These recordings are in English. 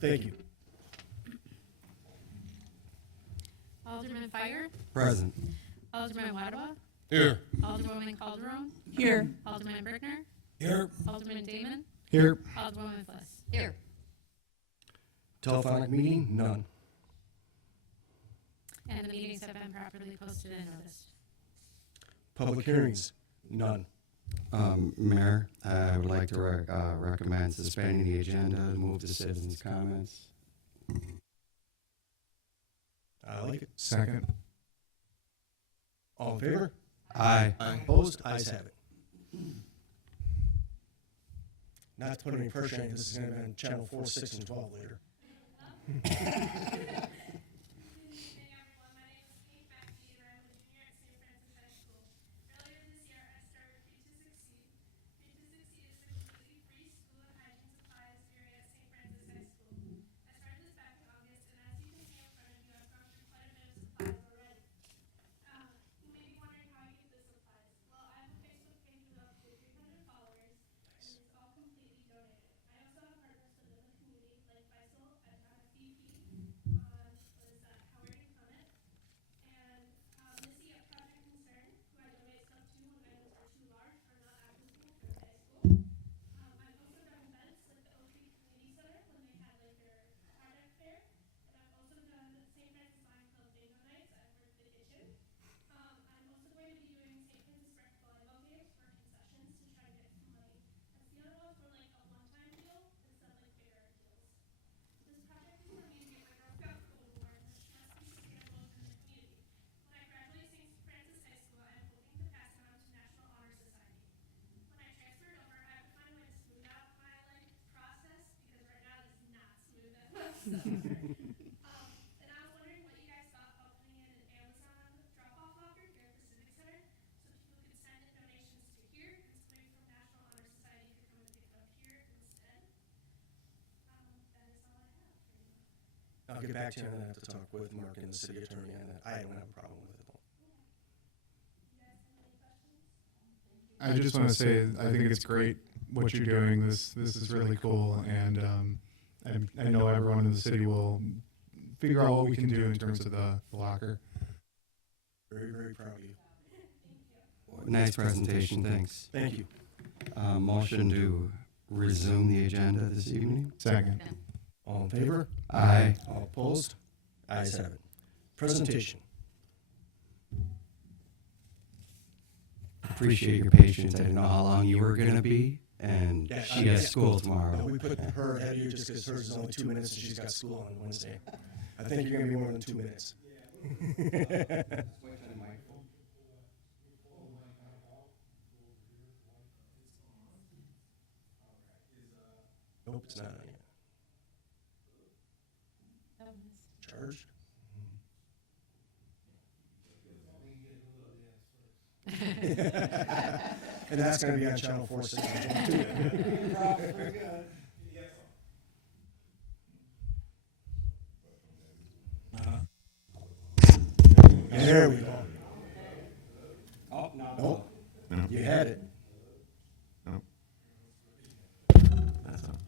Thank you. Alderman Fire, Present. Alderman Wadwa, Here. Alderwoman Calderon, Here. Alderman Brickner, Here. Alderman Damon, Here. Alderwoman Fliss. Here. Telephonic meeting, none. And the meetings have been properly posted and noticed. Public hearings, none. Mayor, I would like to recommend suspending the agenda and move to citizens' comments. I like it. Second. All in favor? Aye. Opposed? Ayes have it. Not to put any pressure on you, this is going to be on channel 4, 6, and 12 later. And I was wondering what you guys thought about putting in an Amazon drop-off locker here at the Civic Center, so people could send in donations to here, and somebody from National Honor Society could come and pick it up here instead. That is all I have for you. I'll get back to you on that to talk with Mark and the city attorney on that. I don't have a problem with it, though. You guys have any questions? I just want to say, I think it's great what you're doing. This is really cool, and I know everyone in the city will figure out what we can do in terms of the locker. Very, very proud of you. Nice presentation, thanks. Thank you. Motion to resume the agenda this evening. Second. All in favor? Aye. All opposed? Ayes have it. Presentation. Appreciate your patience. I didn't know how long you were going to be, and Yeah, she has school tomorrow. We put her ahead of you just because hers is only 2 minutes and she's got school on Wednesday. I think you're going to be more than 2 minutes. Nope, it's not on yet. Charged? And that's going to be on channel 4, 6, and 2. There we go. Oh, no. Nope. No. You had it. No. That's all.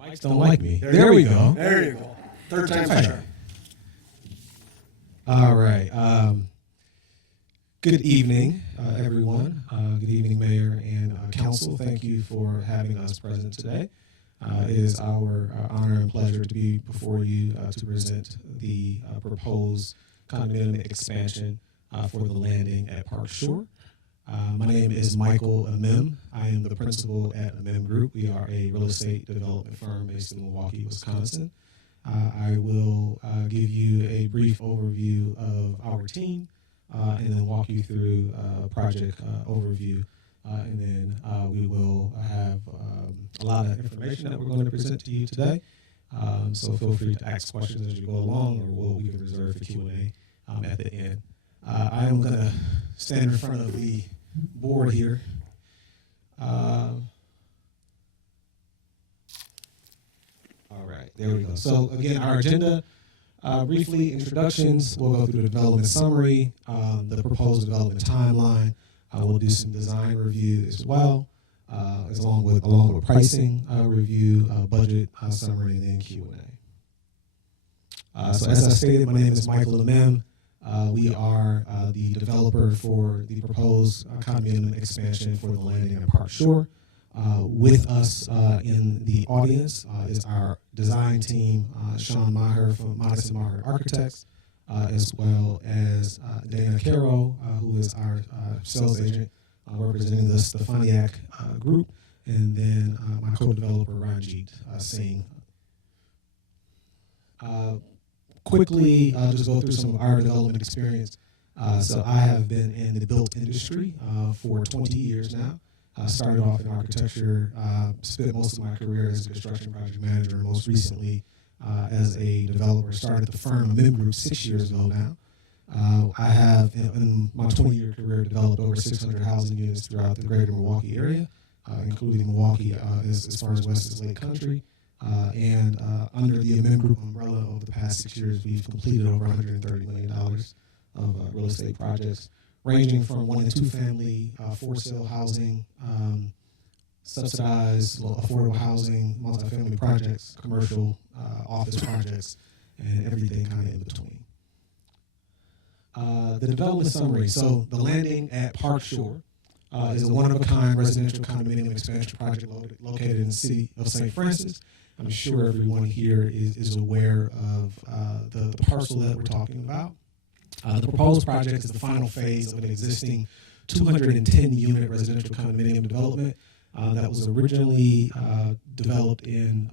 Mics don't like me. There we go. There you go. Third time's a charm. All right. Good evening, everyone. Good evening, Mayor and Council. Thank you for having us present today. It is our honor and pleasure to be before you to present the proposed condominium expansion for the landing at Park Shore. My name is Michael Amim. I am the principal at Amim Group. We are a real estate development firm based in Milwaukee, Wisconsin. I will give you a brief overview of our team and then walk you through a project overview. And then we will have a lot of information that we're going to present to you today. So feel free to ask questions as you go along, or we can reserve for Q&A at the end. I am going to stand in front of the board here. All right, there we go. So again, our agenda Briefly, introductions. We'll go through the development summary, the proposed development timeline. We'll do some design review as well, along with pricing review, budget summary, and then Q&A. So as I stated, my name is Michael Lemem. We are the developer for the proposed condominium expansion for the landing at Park Shore. With us in the audience is our design team, Sean Maher from Modest and Maher Architects, as well as Dana Caro, who is our sales agent representing the Stefaniak Group, and then my co-developer, Ranjit Singh. Quickly, just go through some of our development experience. So I have been in the built industry for 20 years now. Started off in architecture, spent most of my career as a construction project manager, and most recently as a developer. Started the firm MIM Group 6 years ago now. I have, in my 20-year career, developed over 600 housing units throughout the greater Milwaukee area, including Milwaukee as far as west as Lake Country. And under the MIM Group umbrella over the past 6 years, we've completed over $130 million of real estate projects, ranging from 1 and 2 family, for sale housing, subsidized affordable housing, multifamily projects, commercial office projects, and everything kind of in between. The development summary. So the landing at Park Shore is a one-of-a-kind residential condominium expansion project located in the city of St. Francis. I'm sure everyone here is aware of the parcel that we're talking about. The proposed project is the final phase of an existing 210-unit residential condominium development that was originally developed in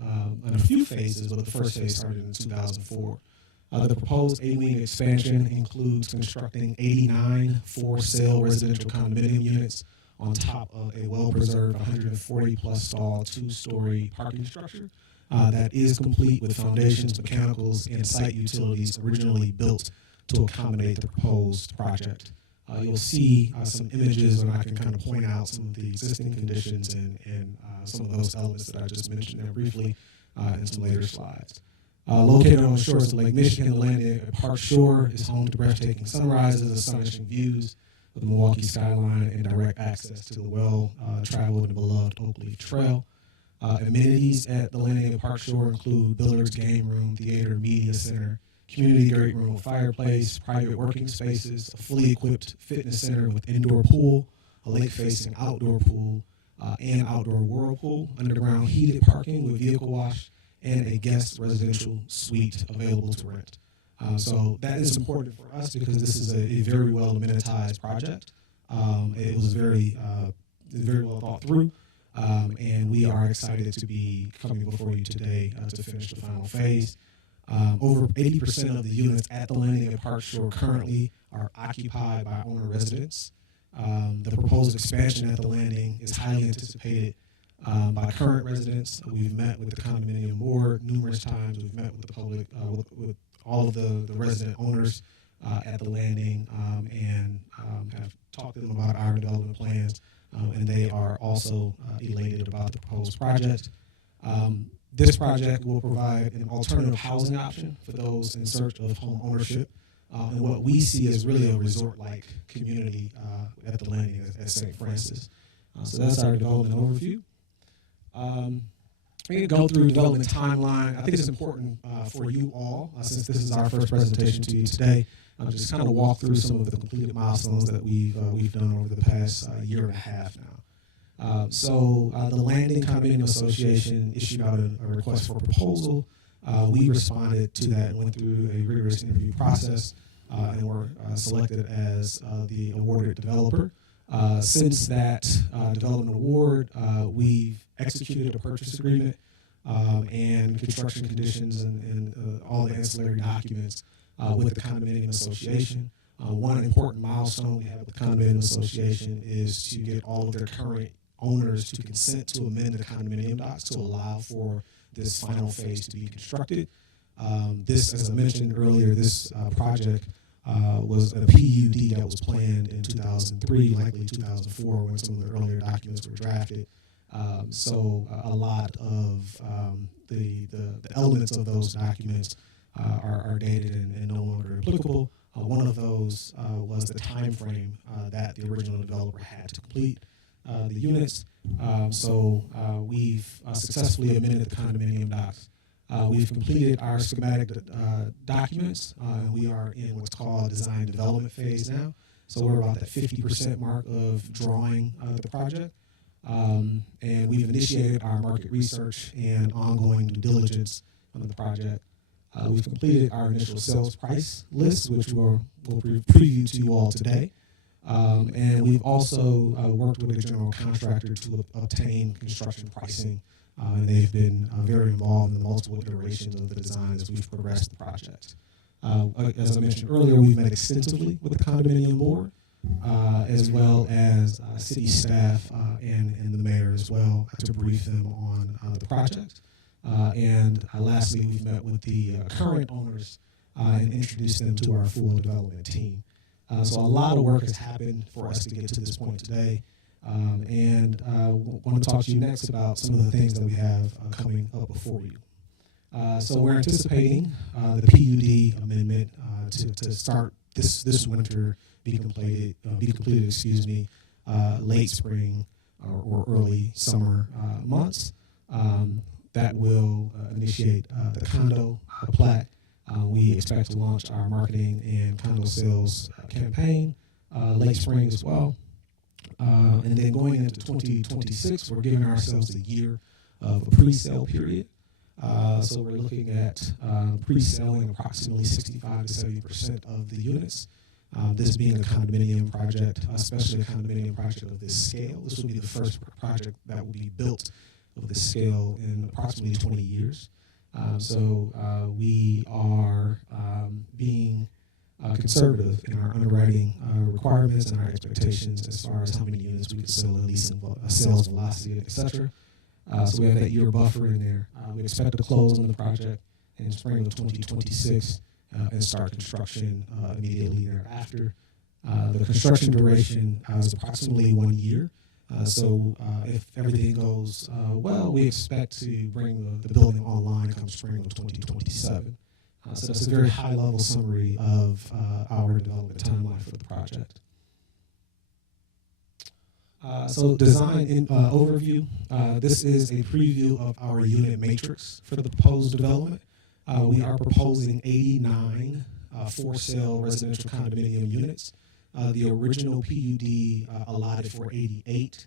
a few phases, but the first phase started in 2004. The proposed 8-wing expansion includes constructing 89 for-sale residential condominium units on top of a well-preserved 140-plus stall 2-story parking structure that is complete with foundations, mechanicals, and site utilities originally built to accommodate the proposed project. You'll see some images, and I can kind of point out some of the existing conditions and some of those elements that I just mentioned there briefly in some later slides. Located on the shores of Lake Michigan, the landing at Park Shore is home to breathtaking sunrises, astonishing views of the Milwaukee skyline, and direct access to the well-traveled and beloved Oakleaf Trail. Amenities at the landing at Park Shore include Billard's Game Room, Theater, Media Center, Community Great Room with Fireplace, private working spaces, a fully equipped fitness center with indoor pool, a lake-facing outdoor pool, and outdoor whirlpool, underground heated parking with vehicle wash, and a guest residential suite available to rent. So that is important for us because this is a very well amenitized project. It was very well thought through, and we are excited to be coming before you today to finish the final phase. Over 80% of the units at the landing at Park Shore currently are occupied by owner residents. The proposed expansion at the landing is highly anticipated by current residents. We've met with the condominium board numerous times. We've met with the public, with all of the resident owners at the landing, and have talked to them about our development plans, and they are also elated about the proposed project. This project will provide an alternative housing option for those in search of home ownership, and what we see as really a resort-like community at the landing at St. Francis. So that's our development overview. We can go through development timeline. I think it's important for you all, since this is our first presentation to you today, just kind of walk through some of the completed milestones that we've done over the past year and a half now. So the Landing Condominium Association issued out a request for proposal. We responded to that and went through a rigorous interview process and were selected as the awarded developer. Since that development award, we've executed a purchase agreement and construction conditions and all the ancillary documents with the Condominium Association. One important milestone we have with the Condominium Association is to get all of their current owners to consent to amend the condominium docs to allow for this final phase to be constructed. This, as I mentioned earlier, this project was a PUD that was planned in 2003, likely 2004, when some of the earlier documents were drafted. So a lot of the elements of those documents are dated and no longer applicable. One of those was the time frame that the original developer had to complete the units. So we've successfully amended the condominium docs. We've completed our schematic documents, and we are in what's called design development phase now. So we're about that 50% mark of drawing the project. And we've initiated our market research and ongoing due diligence on the project. We've completed our initial sales price list, which we'll preview to you all today. And we've also worked with a general contractor to obtain construction pricing. And they've been very involved in the multiple iterations of the design as we've progressed the project. As I mentioned earlier, we've met extensively with the condominium board, as well as city staff and the mayor as well to brief them on the project. And lastly, we've met with the current owners and introduced them to our full development team. So a lot of work has happened for us to get to this point today. And I want to talk to you next about some of the things that we have coming up before you. So we're anticipating the PUD amendment to start this winter, be completed, late spring or early summer months. That will initiate the condo plat. We expect to launch our marketing and condo sales campaign late spring as well. And then going into 2026, we're giving ourselves a year of a pre-sale period. So we're looking at pre-selling approximately 65 to 70% of the units. This being a condominium project, especially a condominium project of this scale. This will be the first project that will be built of this scale in approximately 20 years. So we are being conservative in our underwriting requirements and our expectations as far as how many units we could sell in leasing, sales velocity, et cetera. So we have that year buffer in there. We expect to close on the project in spring of 2026 and start construction immediately thereafter. The construction duration is approximately 1 year. So if everything goes well, we expect to bring the building online come spring of 2027. So that's a very high-level summary of our development timeline for the project. So design overview. This is a preview of our unit matrix for the proposed development. We are proposing 89 for-sale residential condominium units. The original PUD allotted for 88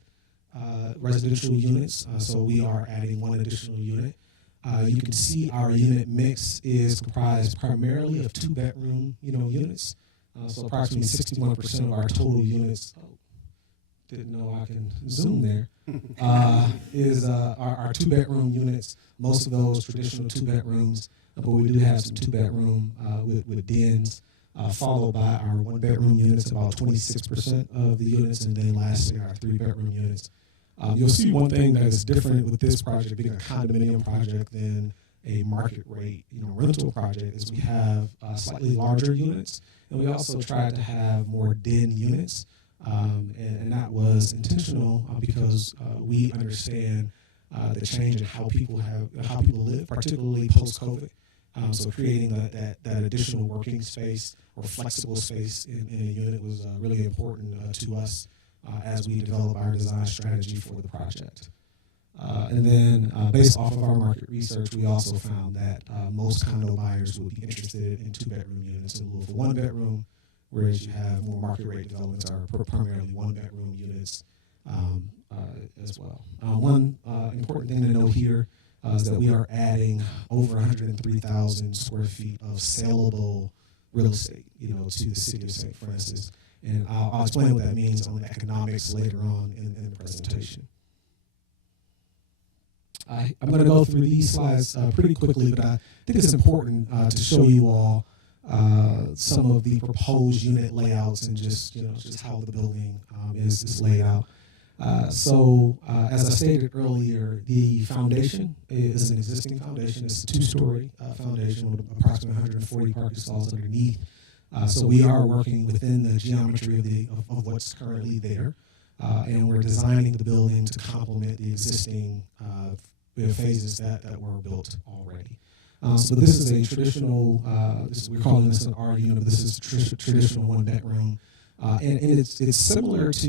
residential units, so we are adding one additional unit. You can see our unit mix is comprised primarily of two-bedroom, units. So approximately 61% of our total units. Oh, didn't know I can zoom there. Is our two-bedroom units. Most of those traditional two-bedrooms, but we do have some two-bedroom with dens. Followed by our one-bedroom units, about 26% of the units, and then lastly our three-bedroom units. You'll see one thing that is different with this project being a condominium project than a market rate, rental project, is we have slightly larger units, and we also tried to have more den units, and that was intentional because we understand the change in how people live, particularly post-COVID. So creating that additional working space or flexible space in a unit was really important to us as we develop our design strategy for the project. And then based off of our market research, we also found that most condo buyers would be interested in two-bedroom units in lieu of one-bedroom, whereas you have more market rate developments are primarily one-bedroom units as well. One important thing to note here is that we are adding over 103,000 square feet of saleable real estate, to the city of St. Francis. And I'll explain what that means on the economics later on in the presentation. I'm going to go through these slides pretty quickly, but I think it's important to show you all some of the proposed unit layouts and just how the building is laid out. So as I stated earlier, the foundation is an existing foundation. It's a two-story foundation with approximately 140 parking stalls underneath. So we are working within the geometry of what's currently there, and we're designing the building to complement the existing phases that were built already. So this is a traditional, we're calling this an R unit, but this is a traditional one bedroom. And it's similar to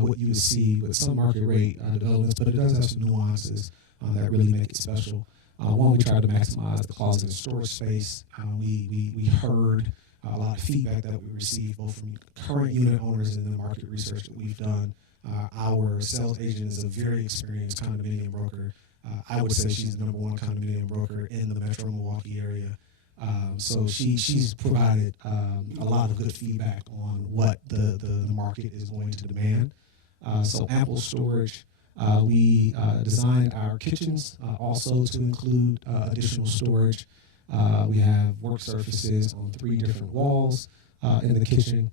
what you would see with some market rate developments, but it does have some nuances that really make it special. One, we tried to maximize the closet and storage space. We heard a lot of feedback that we received both from current unit owners and the market research that we've done. Our sales agent is a very experienced condominium broker. I would say she's the #1 condominium broker in the Metro Milwaukee area. So she's provided a lot of good feedback on what the market is going to demand. So ample storage. We designed our kitchens also to include additional storage. We have work surfaces on 3 different walls in the kitchen.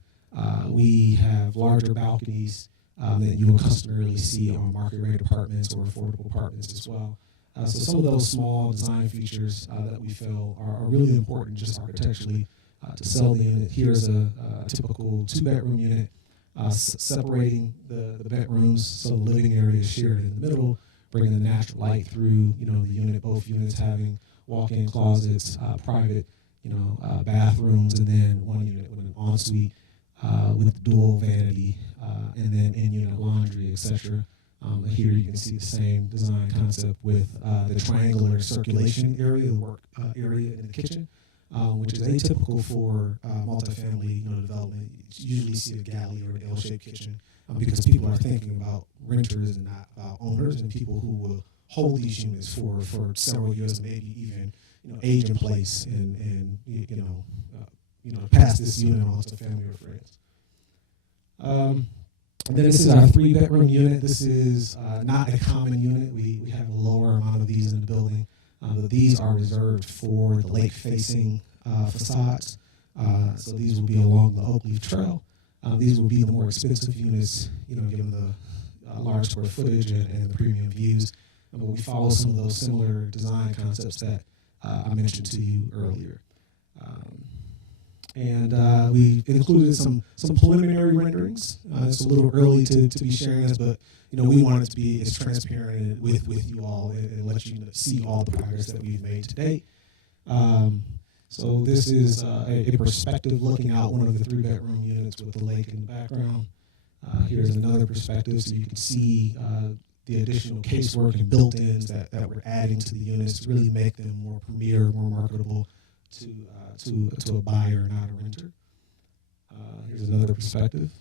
We have larger balconies that you will customarily see on market rate apartments or affordable apartments as well. So some of those small design features that we feel are really important just architecturally to sell the unit. Here's a typical 2-bedroom unit, separating the bedrooms so the living area is shared in the middle, bringing the natural light through, the unit, both units having walk-in closets, private, bathrooms, and then one unit with an ensuite with dual vanity, and then in-unit laundry, etc. Here you can see the same design concept with the triangular circulation area, the work area in the kitchen, which is atypical for multifamily development. You usually see a galley or an L-shaped kitchen because people are thinking about renters and not about owners and people who will hold these units for several years, maybe even age in place and pass this unit on to family or friends. And then this is our 3-bedroom unit. This is not a common unit. We have a lower amount of these in the building, but these are reserved for the lake-facing facades. So these will be along the Oak Leaf Trail. These will be the more expensive units, given the large square footage and the premium views. But we follow some of those similar design concepts that I mentioned to you earlier. And we included some preliminary renderings. It's a little early to be sharing this, but we want it to be as transparent with you all and let you see all the progress that we've made to date. So this is a perspective looking out one of the 3-bedroom units with the lake in the background. Here's another perspective, so you can see the additional casework and built-ins that we're adding to the units to really make them more premier, more marketable to a buyer, not a renter. Here's another perspective.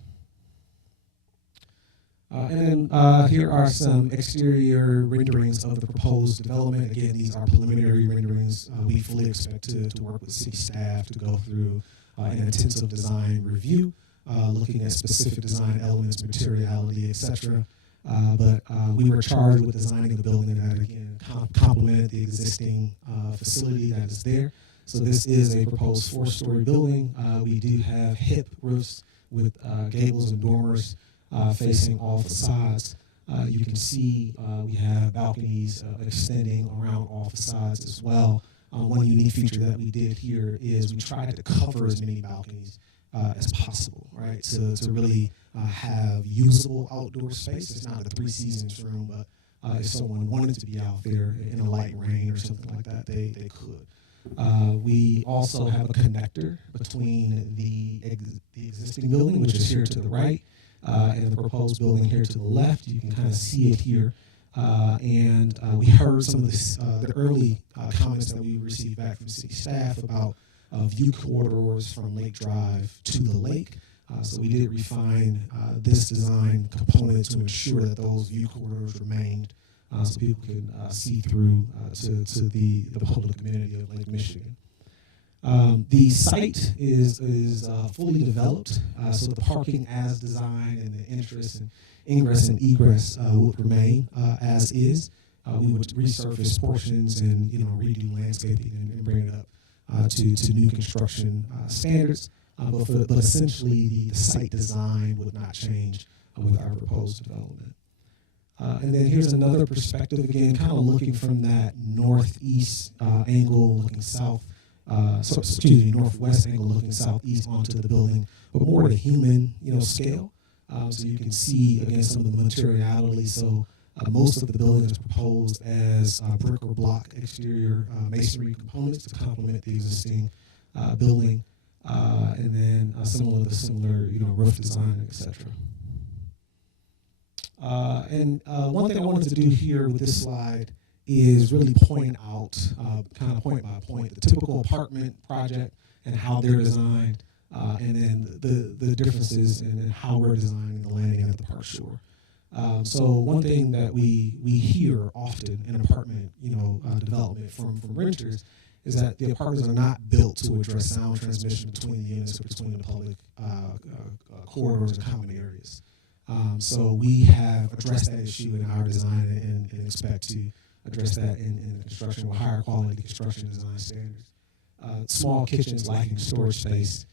And then here are some exterior renderings of the proposed development. Again, these are preliminary renderings. We fully expect to work with city staff to go through an intensive design review, looking at specific design elements, materiality, etc. But we were charged with designing a building that, again, complemented the existing facility that is there. So this is a proposed 4-story building. We do have hip roofs with gables and dormers facing all facades. You can see we have balconies extending around all facades as well. One unique feature that we did here is we tried to cover as many balconies as possible, right? To really have usable outdoor space. It's not a 3 seasons room, but if someone wanted to be out there in a light rain or something like that, they could. We also have a connector between the existing building, which is here to the right, and the proposed building here to the left. You can kind of see it here. And we heard some of the early comments that we received back from city staff about view corridors from Lake Drive to the lake. So we did refine this design component to ensure that those view corridors remained so people can see through to the public community of Lake Michigan. The site is fully developed, so the parking as designed and the entrance and ingress and egress would remain as is. We would resurface portions and redo landscaping and bring it up to new construction standards. But essentially the site design would not change with our proposed development. And then here's another perspective, again, kind of looking from that northeast angle, looking south, northwest angle, looking southeast onto the building, but more at a human, scale. So you can see, again, some of the materiality. So Most of the building is proposed as brick or block exterior masonry components to complement the existing building, and then similar roof design, etc. One thing I wanted to do here with this slide is really point out, kind of point by point, the typical apartment project and how they're designed, and then the differences in how we're designing the landing at the Park Shore. So one thing that we hear often in apartment, development from renters is that the apartments are not built to address sound transmission between the units or between the public corridors and common areas. So we have addressed that issue in our design and expect to address that in construction with higher quality construction design standards. Small kitchens lacking storage space,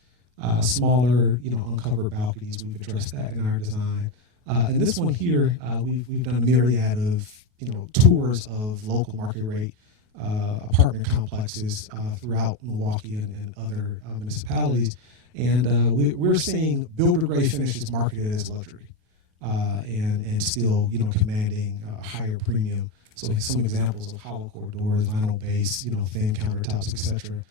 smaller, uncovered balconies, we've addressed that in our design. And this one here, we've done a myriad of, tours of local market rate apartment complexes throughout Milwaukee and other municipalities. And we're seeing builder-grade finishes marketed as luxury and still, commanding a higher premium. So some examples of hollow core doors, vinyl base, thin countertops, etc.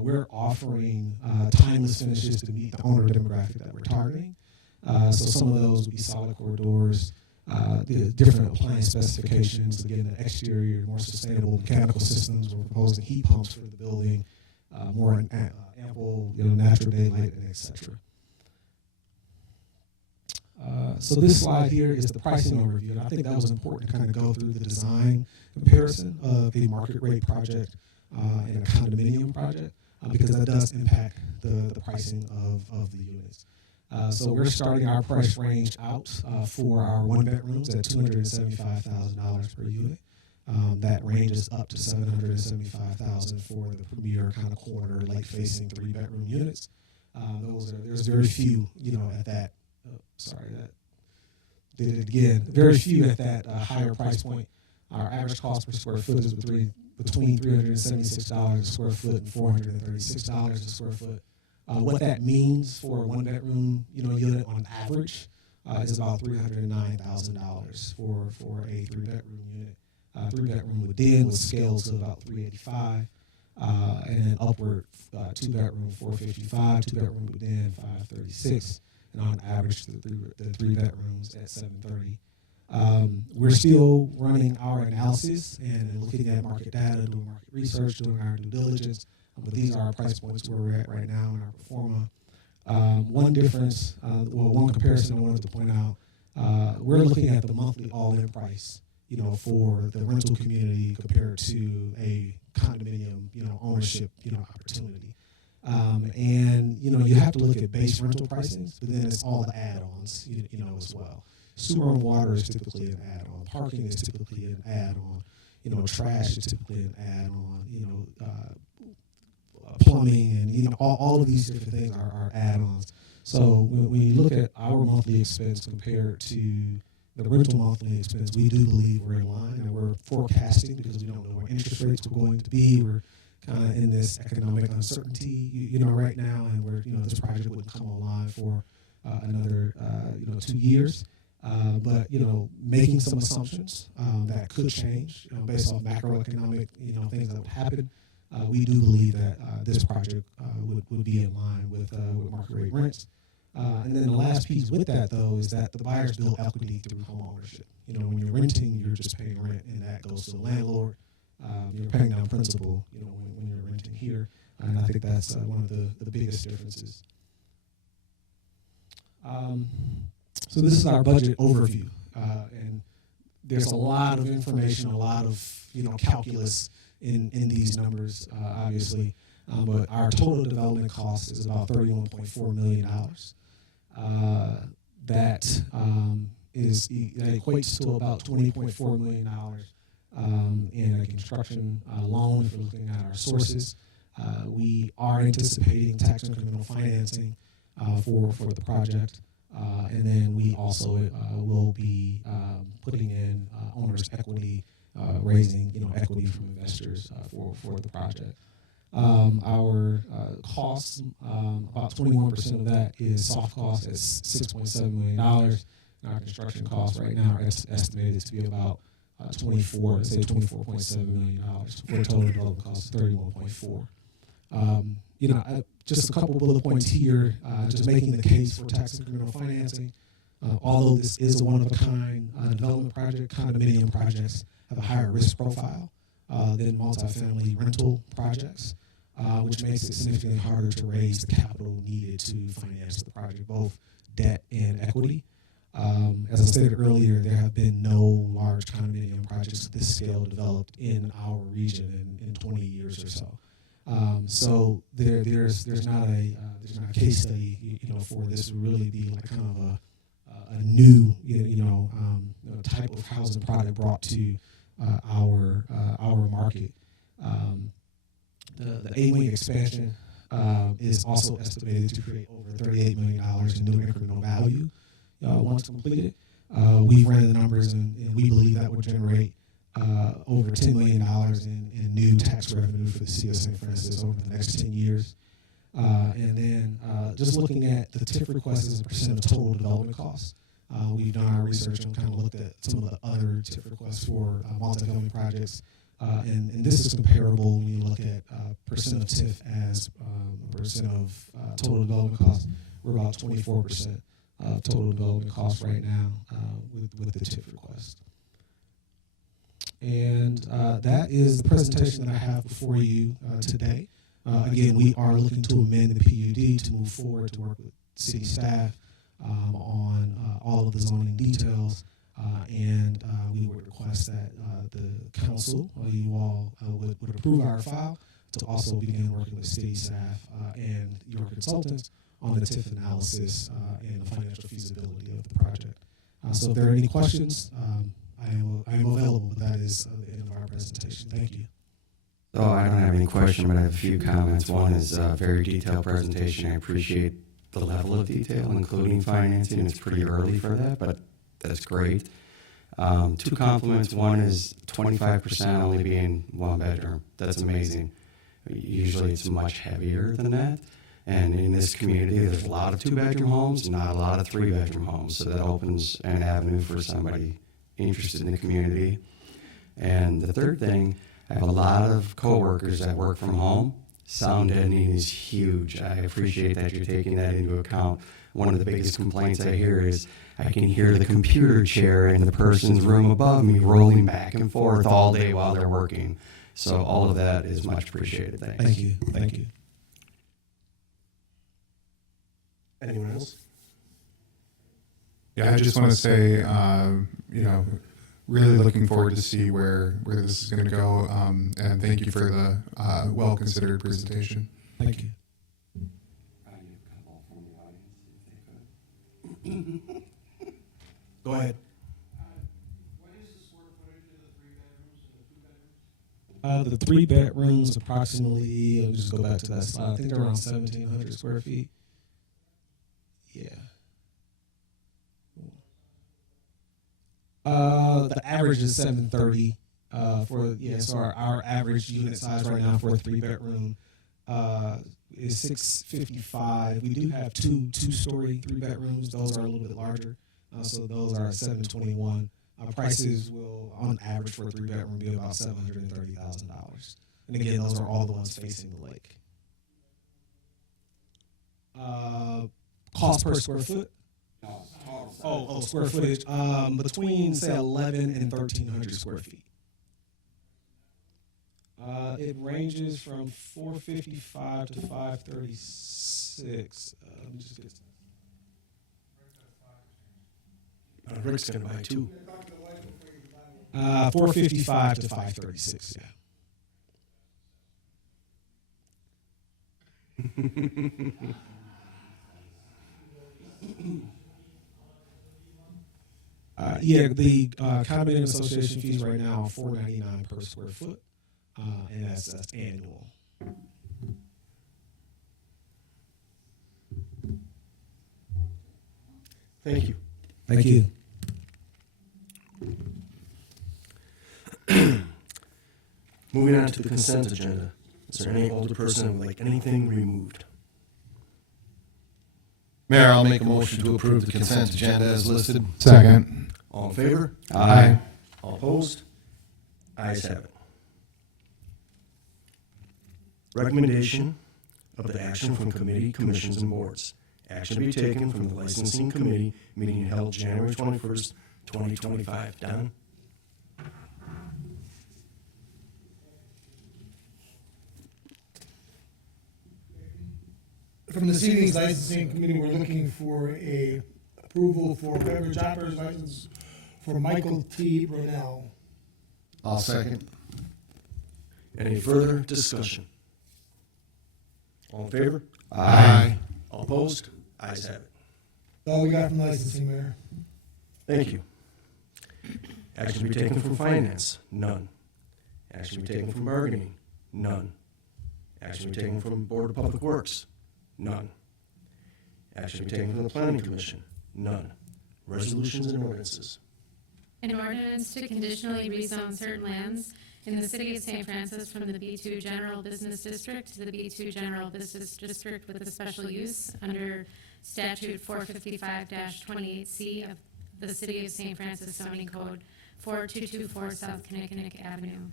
We're offering timeless finishes to meet the owner demographic that we're targeting. So some of those would be solid core doors, the different appliance specifications, again, the exterior, more sustainable mechanical systems. We're proposing heat pumps for the building, more ample, natural daylight, and etc. So this slide here is the pricing overview, and I think that was important to kind of go through the design comparison of a market rate project and a condominium project, because that does impact the pricing of the units. So we're starting our price range out for our one bedrooms at $275,000 per unit. That ranges up to $775,000 for the premier kind of corner lake facing 3-bedroom units. There's very few, at that. That did it again. Very few at that higher price point. Our average cost per square foot is between $376 a square foot and $436 a square foot. What that means for a one-bedroom, unit on average is about $309,000 for a 3-bedroom unit. 3-bedroom with den with scales of about $385, and then upward 2-bedroom $455, 2-bedroom with den $536, and on average the 3 bedrooms at $730. We're still running our analysis and looking at market data, doing market research, doing our due diligence. But these are our price points where we're at right now in our pro forma. One difference, one comparison I wanted to point out, we're looking at the monthly all-in price, for the rental community compared to a condominium, ownership, opportunity. And you have to look at base rental pricings, but then it's all the add-ons, as well. Sewer and water is typically an add-on. Parking is typically an add-on. Trash is typically an add-on. Plumbing and all of these different things are add-ons. So when you look at our monthly expense compared to the rental monthly expense, we do believe we're in line, and we're forecasting because we don't know where interest rates are going to be. We're kind of in this economic uncertainty, right now, and we're this project wouldn't come online for another 2 years. But making some assumptions that could change based off macroeconomic things that would happen. We do believe that this project would be in line with market rate rents. And then the last piece with that, though, is that the buyers build equity through home ownership. When you're renting, you're just paying rent, and that goes to the landlord. You're paying down principal, when you're renting here. And I think that's one of the biggest differences. So this is our budget overview. And there's a lot of information, a lot of, calculus in these numbers, obviously. But our total development cost is about $31.4 million. That equates to about $20.4 million in a construction loan if we're looking at our sources. We are anticipating tax incremental financing for the project. And then we also will be putting in owners' equity, raising equity from investors for the project. Our costs, about 21% of that is soft costs at $6.7 million. And our construction costs right now are estimated to be about $24.7 million for a total development cost of $31.4. Just a couple bullet points here, just making the case for tax incremental financing. Although this is a one-of-a-kind development project, condominium projects have a higher risk profile than multifamily rental projects, which makes it significantly harder to raise the capital needed to finance the project, both debt and equity. As I stated earlier, there have been no large condominium projects of this scale developed in our region in 20 years or so. So there's not a case study, for this to really be like kind of a new, type of housing product brought to our market. The A-wing expansion is also estimated to create over $38 million in new incremental value once completed. We've ran the numbers, and we believe that would generate over $10 million in new tax revenue for the city of St. Francis over the next 10 years. And then just looking at the TIF request as a percent of total development costs, we've done our research and kind of looked at some of the other TIF requests for multifamily projects. And this is comparable when you look at percent of TIF as percent of total development costs. We're about 24% of total development costs right now with the TIF request. And that is the presentation that I have before you today. Again, we are looking to amend the PUD to move forward to work with city staff on all of the zoning details. And we would request that the council, you all, would approve our file to also begin working with city staff and your consultants on the TIF analysis and the financial feasibility of the project. So if there are any questions, I am available, but that is the end of our presentation. Thank you. So I don't have any question, but I have a few comments. One is a very detailed presentation. I appreciate the level of detail, including financing. It's pretty early for that, but that's great. Two compliments. One is 25% only being one bedroom. That's amazing. Usually it's much heavier than that. And in this community, there's a lot of 2-bedroom homes, not a lot of 3-bedroom homes. So that opens an avenue for somebody interested in the community. And the third thing, I have a lot of coworkers that work from home. Sound deadening is huge. I appreciate that you're taking that into account. One of the biggest complaints I hear is I can hear the computer chair in the person's room above me rolling back and forth all day while they're working. So all of that is much appreciated. Thanks. Thank you. Thank you. Anyone else? Yeah, I just want to say, really looking forward to see where this is going to go. And thank you for the well-considered presentation. Thank you. Go ahead. What is the square footage of the 3 bedrooms and the 2 bedrooms? The 3 bedrooms, approximately, I'll just go back to that slide. I think they're around 1,700 square feet. Yeah. The average is 730 so our average unit size right now for a 3-bedroom is 655. We do have two-story 3-bedrooms. Those are a little bit larger. So those are 721. Prices will, on average, for a 3-bedroom be about $730,000. And again, those are all the ones facing the lake. Cost per square foot? Oh, square footage. Between, say, 11 and 1,300 square feet. It ranges from 455 to 536. Let me just get this. Rick's going to buy 2. 455 to 536, yeah. The condominium association fees right now are $4.99 per square foot, and that's annual. Thank you. Thank you. Moving on to the consent agenda. Is there any older person who would like anything removed? Mayor, I'll make a motion to approve the consent agenda as listed. Second. All in favor? Aye. All opposed? Ayes have it. Recommendation of the action from committee, commissions, and boards. Action to be taken from the licensing committee meeting held January 21st, 2025. Don? From this evening's licensing committee, we're looking for a approval for beverage operator's license for Michael T. Brunel. I'll second. Any further discussion? All in favor? Aye. All opposed? Ayes have it. That's all we got from licensing, Mayor. Thank you. Action to be taken from finance? None. Action to be taken from bargaining? None. Action to be taken from Board of Public Works? None. Action to be taken from the Planning Commission? None. Resolutions and ordinances? An ordinance to conditionally rezone certain lands in the city of St. Francis from the B2 General Business District to the B2 General Business District with a special use under Statute 455-28C of the City of St. Francis zoning code 4224 South Kinnickinnick Avenue.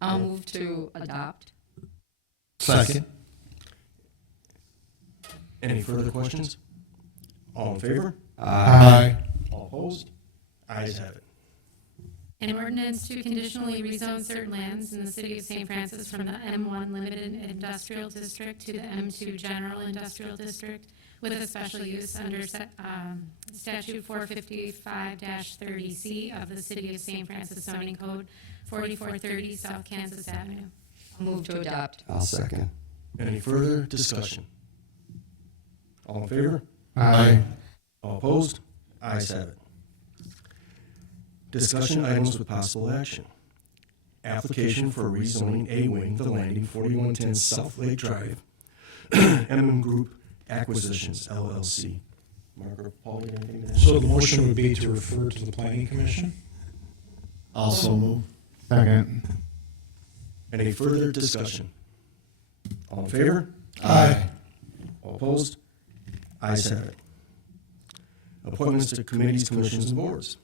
I'll move to adopt. Second. Any further questions? All in favor? Aye. All opposed? Ayes have it. An ordinance to conditionally rezone certain lands in the city of St. Francis from the M1 Limited Industrial District to the M2 General Industrial District with a special use under Statute 455-30C of the City of St. Francis zoning code 4430 South Kansas Avenue. I'll move to adopt. I'll second. Any further discussion? All in favor? Aye. All opposed? Ayes have it. Discussion items with possible action. Application for rezoning A-Wing, The Landing, 4110 South Lake Drive, M Group Acquisitions, LLC. Margaret, Paul, you have anything to add? So the motion would be to refer to the planning commission? Also move. Second. Any further discussion? All in favor? Aye. All opposed? Ayes have it. Appointments to committees, commissions, and boards.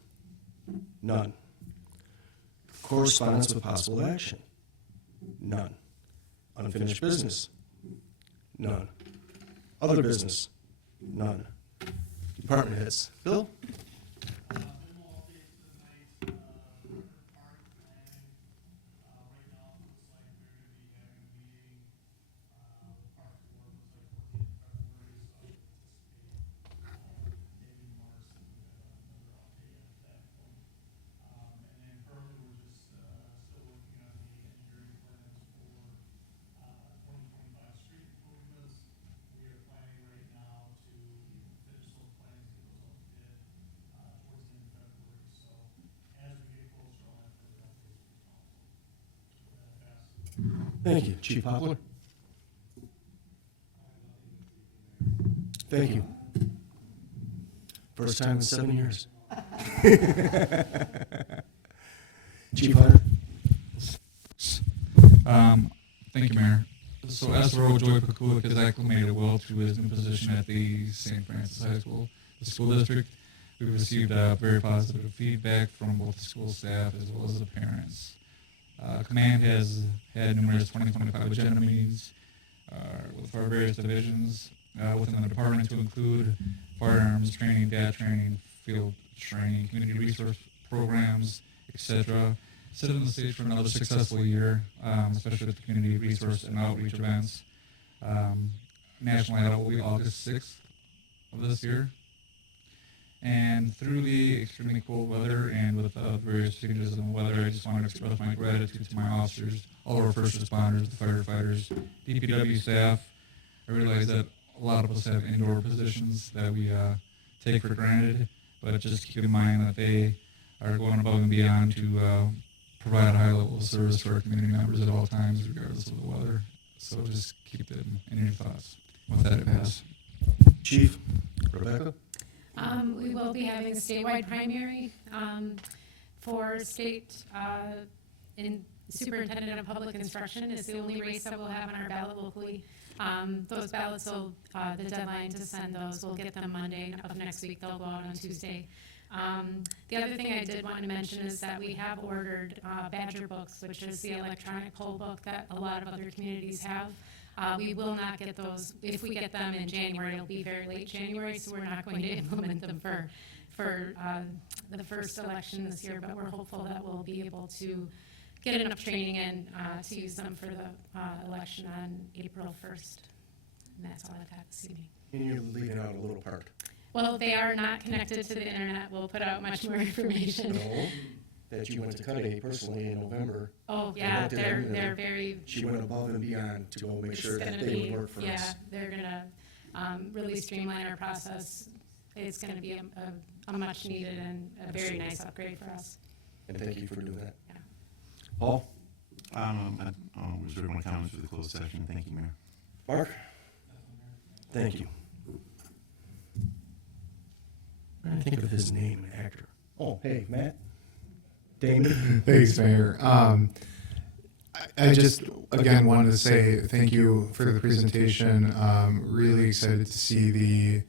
None. Correspondence with possible action. None. Unfinished business. None. Other business. None. Department heads. Bill? Thank you. Chief Poplar? Thank you. First time in 7 years. Chief Hunter? Thank you, Mayor. So as Roe Joy Pakulik has acclimated well to his new position at the St. Francis High School, the school district, we received very positive feedback from both the school staff as well as the parents. Command has had numerous 2025 agenda meetings with our various divisions within the department to include firearms training, DAT training, field training, community resource programs, etc. Setting the stage for another successful year, especially with the community resource and outreach events. National Night Out will be August 6th of this year. And through the extremely cold weather and with various changes in the weather, I just want to express my gratitude to my officers, all of our first responders, the firefighters, DPW staff. I realize that a lot of us have indoor positions that we take for granted, but just keep in mind that they are going above and beyond to provide a high level of service for our community members at all times, regardless of the weather. So just keep it in your thoughts. With that, I pass. Chief? Rebecca? We will be having a statewide primary for state in superintendent of public instruction is the only race that we'll have on our ballot locally. Those ballots will, the deadline to send those, we'll get them Monday of next week. They'll go out on Tuesday. The other thing I did want to mention is that we have ordered Badger Books, which is the electronic poll book that a lot of other communities have. We will not get those, if we get them in January, it'll be very late January, so we're not going to implement them for the first election this year, but we're hopeful that we'll be able to get enough training in to use them for the election on April 1st. And that's all I've got this evening. And you're leaving out a little part. Well, they are not connected to the internet. We'll put out much more information. No, that you went to Cudahy personally in November. Oh, And yeah, what did everything- they're very. She went above and beyond to go make It's sure that gonna they be- would work for Yeah, us. they're gonna really streamline our process. It's gonna be a much needed and a very nice upgrade for us. And thank you for doing that. Yeah. Paul? I reserve my comments for the closed session. Thank you, Mayor. Mark? Thank you. I'm trying to think of his name, actor. Oh, hey, Matt? Damon? Thanks, Mayor. I just, again, wanted to say thank you for the presentation. Really excited to see the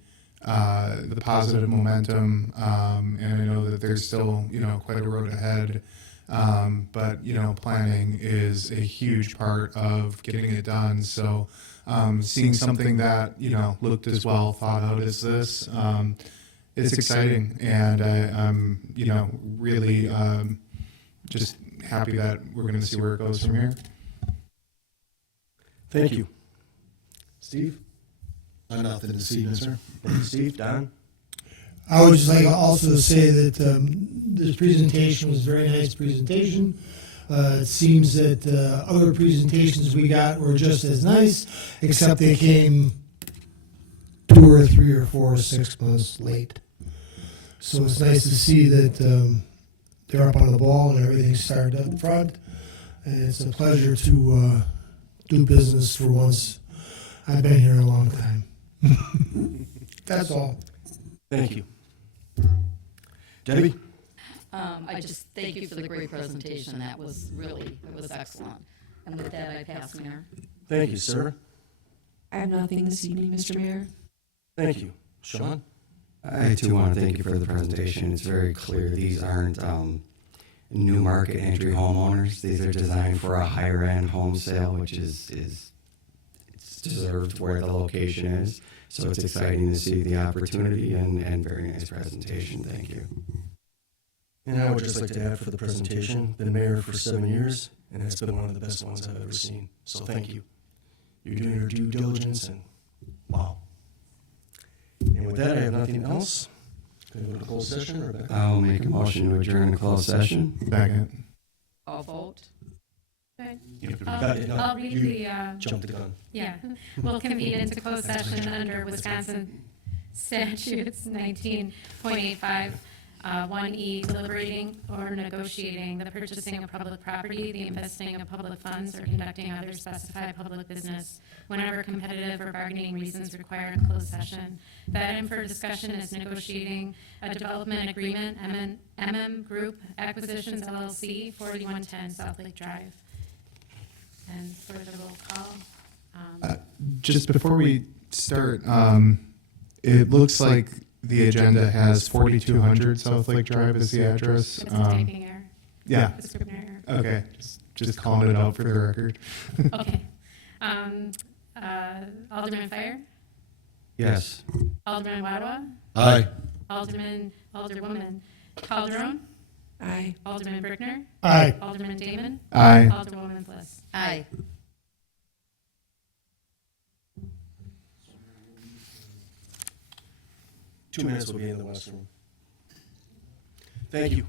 positive momentum, and I know that there's still, quite a road ahead. But, planning is a huge part of getting it done. So seeing something that, looked as well thought out as this, it's exciting. And I'm, really just happy that we're going to see where it goes from here. Thank you. Steve? Nothing this evening, sir. Thank you, Steve. Don? I would just like also to say that this presentation was a very nice presentation. It seems that other presentations we got were just as nice, except they came 2 or 3 or 4 or 6 months late. So it's nice to see that they're up on the ball and everything's started up front. And it's a pleasure to do business for once. I've been here a long time. That's all. Thank you. Debbie? I just thank you for the great presentation. That was excellent. And with that, I pass, Mayor. Thank you, sir. I have nothing this evening, Mr. Mayor. Thank you. Sean? I too want to thank you for the presentation. It's very clear these aren't new market entry homeowners. These are designed for a higher end home sale, which is it's deserved where the location is. So it's exciting to see the opportunity and very nice presentation. Thank you. And I would just like to add for the presentation, been mayor for 7 years, and it's been one of the best ones I've ever seen. So thank you. You're doing your due diligence, and wow. And with that, I have nothing else. Can we go to closed session or back? I'll make a motion to adjourn the closed session. Second. All vote. Okay. Got it. No, I'll read you the, jumped the gun. yeah, we'll convene into closed session under Wisconsin statutes 19.85, 1E, deliberating or negotiating the purchasing of public property, the investing of public funds, or conducting other specified public business whenever competitive or bargaining reasons require a closed session. The item for discussion is negotiating a development agreement, MM Group Acquisitions LLC, 4110 South Lake Drive. And for the roll call, Just before we start, it looks like the agenda has 4200 South Lake Drive as the address. it's a typing error. Yeah. It's a scrivener error. Okay. Just calling it out for the record. Okay. Alderman Fire, Yes. Alderman Wadwa, Aye. Alderwoman Calderon, Aye. Alderman Brickner, Aye. Alderman Damon, Aye. Alderwoman Bliss. Aye. Two minutes, we'll be in the West Room. Thank you.